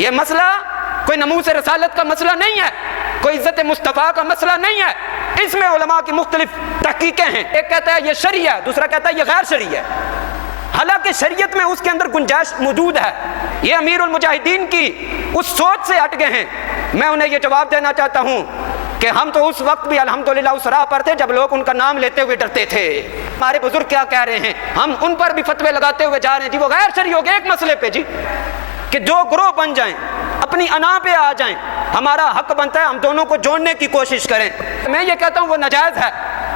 یہ مسئلہ کوئی نموذ رسالت کا مسئلہ نہیں ہے، کوئی عزت مصطفیٰ کا مسئلہ نہیں ہے، اس میں علماء کی مختلف تحقیقیں ہیں۔ ایک کہتا ہے یہ شرعی ہے، دوسرا کہتا ہے یہ غیر شرعی ہے، حالانکہ شریعت میں اس کے اندر گنجائش موجود ہے۔ یہ امیر المجاہدین کی اس سوچ سے ہٹ گئے ہیں۔ میں انہیں یہ جواب دینا چاہتا ہوں کہ ہم تو اس وقت بھی الحمدللہ اس راہ پر تھے جب لوگ ان کا نام لیتے ہوئے ڈرتے تھے۔ ہمارے بزرگ کیا کہہ رہے ہیں، ہم ان پر بھی فتوے لگاتے ہوئے جا رہے ہیں، جی وہ غیر شرعی ہو گئے ایک مسئلے پہ، جی کہ جو گروہ بن جائیں، اپنی انا پہ آ جائیں، ہمارا حق بنتا ہے ہم دونوں کو جوڑنے کی کوشش کریں۔ میں یہ کہتا ہوں وہ ناجائز ہے،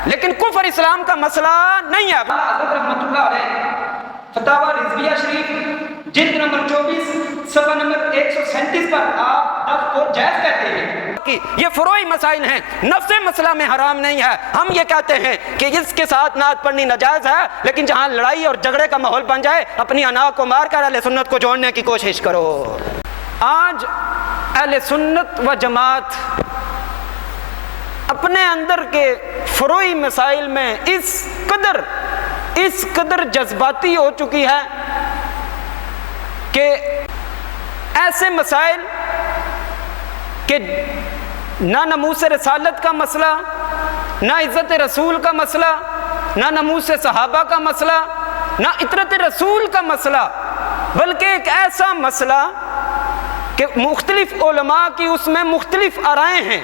لیکن کفر اسلام کا مسئلہ نہیں ہے۔ حضرت رحمۃ اللہ علیہ فتاوی رضویہ شریف جلد نمبر 24 صفحہ نمبر 137 پر آپ نفس کو جائز کہتے ہیں کہ یہ فروعی مسائل ہیں، نفس مسئلہ میں حرام نہیں ہے۔ ہم یہ کہتے ہیں کہ اس کے ساتھ نعت پڑھنی ناجائز ہے، لیکن جہاں لڑائی اور جھگڑے کا ماحول بن جائے اپنی انا کو مار کر اہل سنت کو جوڑنے کی کوشش کرو۔ آج اہل سنت و جماعت اپنے اندر کے فروعی مسائل میں اس قدر جذباتی ہو چکی ہے کہ ایسے مسائل کہ نہ ناموس رسالت کا مسئلہ، نہ عزت رسول کا مسئلہ، نہ ناموس صحابہ کا مسئلہ، نہ عطرت رسول کا مسئلہ، بلکہ ایک ایسا مسئلہ کہ مختلف علماء کی اس میں مختلف آرائیں ہیں،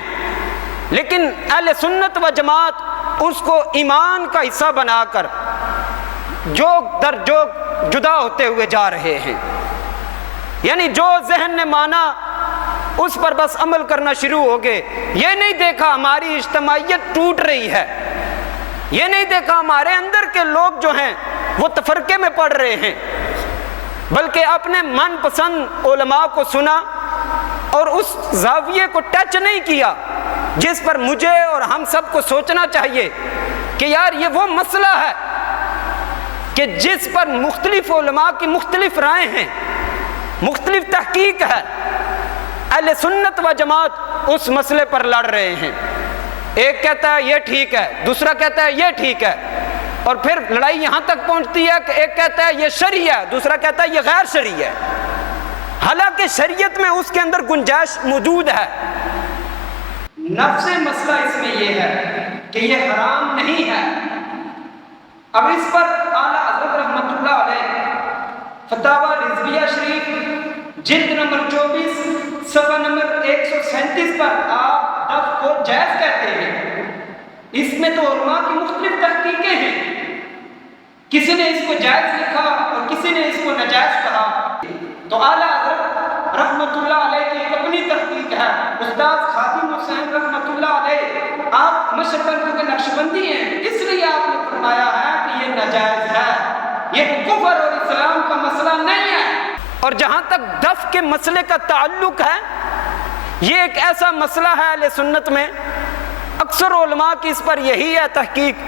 لیکن اہل سنت و جماعت اس کو ایمان کا حصہ بنا کر جوگ در جوگ جدا ہوتے ہوئے جا رہے ہیں۔ یعنی جو ذہن نے مانا اس پر بس عمل کرنا شروع ہو گئے۔ یہ نہیں دیکھا ہماری اجتماعیت ٹوٹ رہی ہے، یہ نہیں دیکھا ہمارے اندر کے لوگ جو ہیں وہ تفرقے میں پڑ رہے ہیں، بلکہ اپنے من پسند علماء کو سنا اور اس زاویے کو ٹچ نہیں کیا جس پر مجھے اور ہم سب کو سوچنا چاہیے کہ یار یہ وہ مسئلہ ہے کہ جس پر مختلف علماء کی مختلف رائے ہیں، مختلف تحقیق ہے، اہل سنت و جماعت اس مسئلے پر لڑ رہے ہیں۔ ایک کہتا ہے یہ ٹھیک ہے، دوسرا کہتا ہے یہ ٹھیک ہے، اور پھر لڑائی یہاں تک پہنچتی ہے کہ ایک کہتا ہے یہ شرعی ہے، دوسرا کہتا ہے یہ غیر شرعی ہے، حالانکہ شریعت میں اس کے اندر گنجائش موجود ہے۔ نفس مسئلہ اس میں یہ ہے کہ یہ حرام نہیں ہے۔ اب اس پر اعلیٰ حضرت رحمۃ اللہ علیہ فتاوی رضویہ شریف جلد نمبر 24 صفحہ نمبر 137 پر آپ نفس کو جائز کہتے ہیں۔ اس میں تو علماء کی مختلف تحقیقیں ہیں، کسی نے اس کو جائز لکھا اور کسی نے اس کو ناجائز کہا۔ تو اعلیٰ حضرت رحمۃ اللہ علیہ کی اپنی تحقیق ہے، استاد خادم حسین رحمۃ اللہ علیہ، آپ مشرقی کے نقشبندی ہیں، اس لیے آپ نے فرمایا ہے کہ یہ ناجائز ہے، یہ کفر اور اسلام کا مسئلہ نہیں ہے۔ اور جہاں تک دف کے مسئلے کا تعلق ہے، یہ ایک ایسا مسئلہ ہے اہل سنت میں، اکثر علماء کی اس پر یہی ہے تحقیق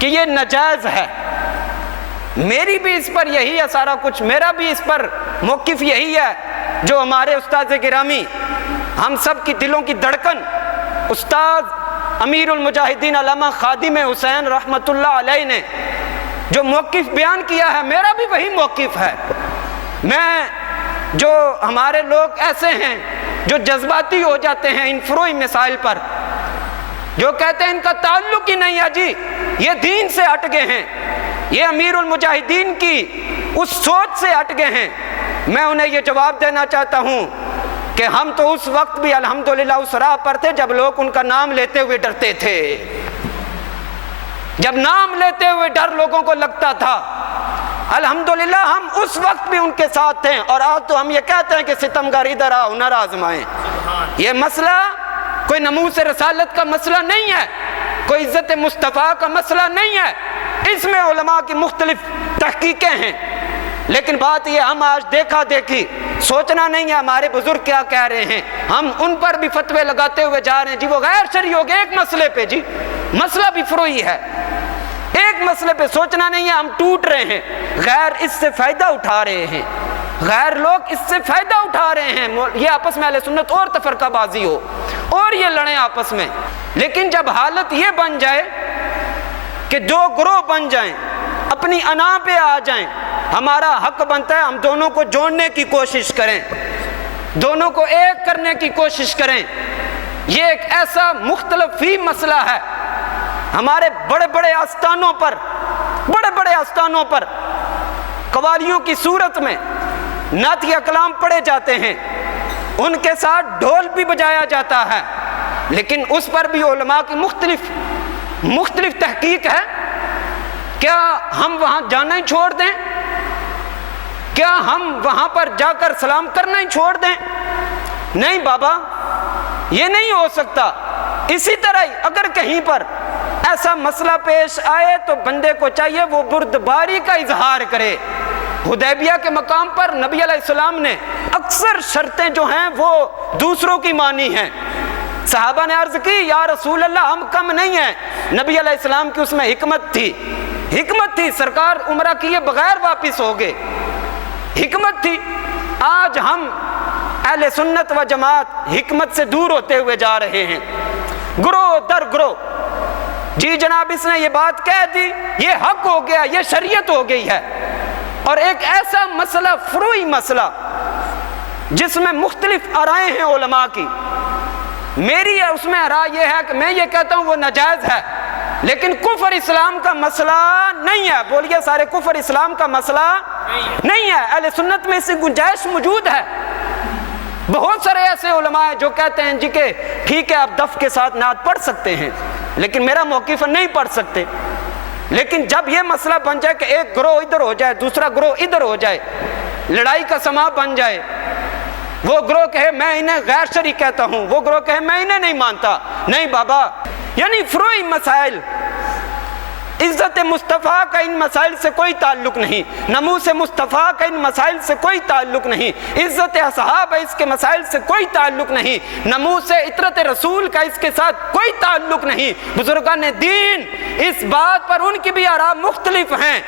کہ یہ ناجائز ہے۔ میری بھی اس پر یہی ہے سارا کچھ، میرا بھی اس پر موقف یہی ہے جو ہمارے استاد گرامی، ہم سب کی دلوں کی دھڑکن استاد امیر المجاہدین علامہ خادم حسین رحمۃ اللہ علیہ نے جو موقف بیان کیا ہے، میرا بھی وہی موقف ہے۔ میں جو ہمارے لوگ ایسے ہیں جو جذباتی ہو جاتے ہیں ان فروعی مسائل پر، جو کہتے ہیں ان کا تعلق ہی نہیں ہے، جی یہ دین سے ہٹ گئے ہیں، یہ امیر المجاہدین کی اس سوچ سے ہٹ گئے ہیں، میں انہیں یہ جواب دینا چاہتا ہوں کہ ہم تو اس وقت بھی الحمدللہ اس راہ پر تھے جب لوگ ان کا نام لیتے ہوئے ڈرتے تھے، جب نام لیتے ہوئے ڈر لوگوں کو لگتا تھا۔ الحمدللہ ہم اس وقت بھی ان کے ساتھ تھے، اور آج تو ہم یہ کہتے ہیں کہ ستمگر ادھر آؤ ہنر آزمائیں۔ یہ مسئلہ کوئی ناموس رسالت کا مسئلہ نہیں ہے، کوئی عزت مصطفیٰ کا مسئلہ نہیں ہے، اس میں علماء کی مختلف تحقیقیں ہیں، لیکن بات یہ ہم آج دیکھا دیکھی سوچنا نہیں ہے ہمارے بزرگ کیا کہہ رہے ہیں، ہم ان پر بھی فتوے لگاتے ہوئے جا رہے ہیں، جی وہ غیر شرعی ہو گئے ایک مسئلے پہ، جی مسئلہ بھی فروعی ہے، ایک مسئلے پہ سوچنا نہیں ہے، ہم ٹوٹ رہے ہیں، غیر اس سے فائدہ اٹھا رہے ہیں، غیر لوگ اس سے فائدہ اٹھا رہے ہیں، یہ آپس میں اہل سنت اور تفرقہ بازی ہو اور یہ لڑیں آپس میں، لیکن جب حالت یہ بن جائے کہ دو گروہ بن جائیں، اپنی انا پہ آ جائیں، ہمارا حق بنتا ہے ہم دونوں کو جوڑنے کی کوشش کریں۔ دونوں کو ایک کرنے کی کوشش کریں۔ یہ ایک ایسا مختلف ہی مسئلہ ہے۔ ہمارے بڑے بڑے آستانوں پر قوالیوں کی صورت میں نعتیہ کلام پڑھے جاتے ہیں، ان کے ساتھ ڈھول بھی بجایا جاتا ہے، لیکن اس پر بھی علماء کی مختلف تحقیق ہے۔ کیا ہم وہاں جانا ہی چھوڑ دیں؟ کیا ہم وہاں پر جا کر سلام کرنا ہی چھوڑ دیں؟ نہیں بابا، یہ نہیں ہو سکتا۔ اسی طرح اگر کہیں پر ایسا مسئلہ پیش آئے تو بندے کو چاہیے وہ بردباری کا اظہار کرے۔ حدیبیہ کے مقام پر نبی علیہ السلام نے اکثر شرطیں جو ہیں وہ دوسروں کی مانی ہیں۔ صحابہ نے عرض کی یا رسول اللہ ہم کم نہیں ہیں۔ نبی علیہ السلام کی اس میں حکمت تھی، سرکار عمرہ کیے بغیر واپس ہو گئے، حکمت تھی۔ آج ہم اہل سنت و جماعت حکمت سے دور ہوتے ہوئے جا رہے ہیں، گروہ در گروہ، جی جناب اس نے یہ بات کہہ دی، یہ حق ہو گیا، یہ شریعت ہو گئی ہے۔ اور ایک ایسا مسئلہ، فروعی مسئلہ جس میں مختلف آرائیں ہیں علماء کی، میری اس میں رائے یہ ہے کہ میں یہ کہتا ہوں وہ ناجائز ہے، لیکن کفر اسلام کا مسئلہ نہیں ہے۔ بولیے سارے، کفر اسلام کا مسئلہ نہیں ہے۔ اہل سنت میں اس کی گنجائش موجود ہے۔ بہت سارے ایسے علماء ہیں جو کہتے ہیں جی کہ ٹھیک ہے آپ دف کے ساتھ نعت پڑھ سکتے ہیں، لیکن میرا موقف ہے نہیں پڑھ سکتے۔ لیکن جب یہ مسئلہ بن جائے کہ ایک گروہ ادھر ہو جائے، دوسرا گروہ ادھر ہو جائے، لڑائی کا سما بن جائے، وہ گروہ کہے میں انہیں غیر شرعی کہتا ہوں، وہ گروہ کہے میں انہیں نہیں مانتا، نہیں بابا، یعنی فروعی مسائل، عزت مصطفیٰ کا ان مسائل سے کوئی تعلق نہیں، ناموس مصطفیٰ کا ان مسائل سے کوئی تعلق نہیں، عزت اصحاب اس کے مسائل سے کوئی تعلق نہیں، ناموس عطرت رسول کا اس کے ساتھ کوئی تعلق نہیں۔ بزرگان دین اس بات پر ان کی بھی آراء مختلف ہیں۔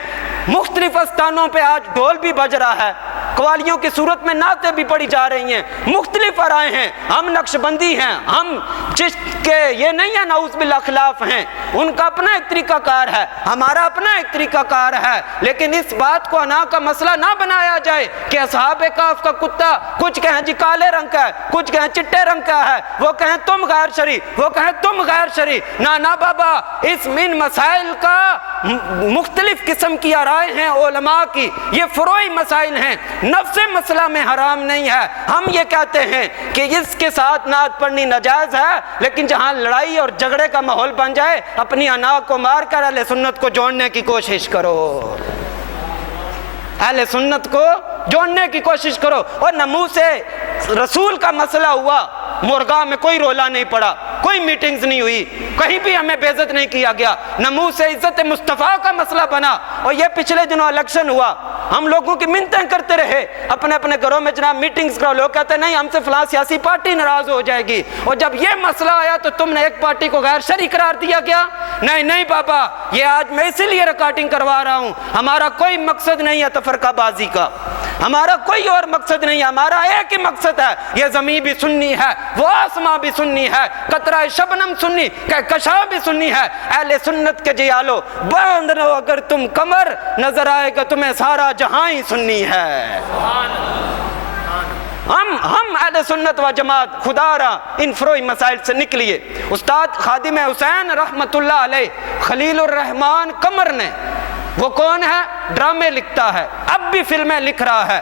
مختلف استانوں پہ آج ڈھول بھی بج رہا ہے، قوالیوں کی صورت میں نعتیں بھی پڑھی جا رہی ہیں، مختلف آرائیں ہیں۔ ہم نقش بندی ہیں، ہم چشت کے یہ نہیں ہے نعوذ باللہ خلاف ہیں، ان کا اپنا ایک طریقہ کار ہے، ہمارا اپنا ایک طریقہ کار ہے، لیکن اس بات کو انا کا مسئلہ نہ بنایا جائے کہ اصحاب کہف کا کتا کچھ کہیں جی کالے رنگ کا ہے، کچھ کہیں چٹے رنگ کا ہے، وہ کہیں تم غیر شرعی، وہ کہیں تم غیر شرعی۔ نہ بابا، اس من مسائل کا مختلف قسم کی آرائیں ہیں علماء کی، یہ فروعی مسائل ہیں، نفس مسئلہ میں حرام نہیں ہے۔ ہم یہ کہتے ہیں کہ اس کے ساتھ نعت پڑھنی ناجائز ہے، لیکن جہاں لڑائی اور جھگڑے کا ماحول بن جائے اپنی انا کو مار کر اہل سنت کو جوڑنے کی کوشش کرو، اہل سنت کو جوڑنے کی کوشش کرو۔ اور ناموس رسول کا مسئلہ ہوا، مورگاہ میں کوئی رولا نہیں پڑا، کوئی میٹنگز نہیں ہوئی، کہیں بھی ہمیں بے عزت نہیں کیا گیا، ناموس عزت مصطفیٰ کا مسئلہ بنا۔ اور یہ پچھلے دنوں الیکشن ہوا، ہم لوگوں کی منتیں کرتے رہے اپنے اپنے گھروں میں جناب میٹنگز کرو، لوگ کہتے ہیں نہیں ہم سے فلاں سیاسی پارٹی ناراض ہو جائے گی، اور جب یہ مسئلہ آیا تو تم نے ایک پارٹی کو غیر شرعی قرار دیا گیا۔ نہیں بابا، یہ آج میں اسی لیے ریکارڈنگ کروا رہا ہوں، ہمارا کوئی مقصد نہیں ہے تفرقہ بازی کا، ہمارا کوئی اور مقصد نہیں ہے، ہمارا ایک ہی مقصد ہے، یہ زمین بھی سنی ہے، وہ آسماں بھی سنی ہے، قطرہ شبنم سنی، کہکشاں بھی سنی ہے۔ اہل سنت کے جیالو باندھ لو اگر تم کمر، نظر آئے گا تمہیں سارا جہاں ہی سنی ہے۔ ہم اہل سنت و جماعت خدا را ان فروعی مسائل سے نکلیے۔ استاد خادم حسین رحمت اللہ علیہ، خلیل الرحمن قمر نے، وہ کون ہے؟ ڈرامے لکھتا ہے، اب بھی فلمیں لکھ رہا ہے،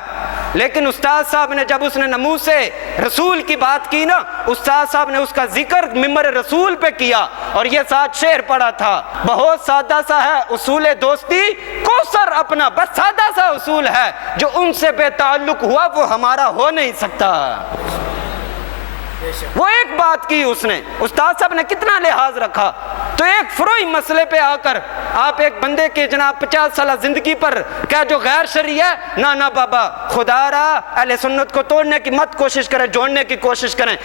لیکن استاد صاحب نے جب اس نے ناموس رسول کی بات کی نا، استاد صاحب نے اس کا ذکر ممبر رسول پہ کیا اور یہ ساتھ شعر پڑھا تھا، بہت سادہ سا ہے اصول دوستی کوثر اپنا، بس سادہ سا اصول ہے، جو ان سے بے تعلق ہوا وہ ہمارا ہو نہیں سکتا۔ وہ ایک بات کی اس نے، استاد صاحب نے کتنا لحاظ رکھا۔ تو ایک فروعی مسئلے پہ آ کر آپ ایک بندے کے جناب 50 سالہ زندگی پر کیا جو غیر شرعی ہے، نہ بابا، خدا را اہل سنت کو توڑنے کی مت کوشش کریں، جوڑنے کی کوشش کریں۔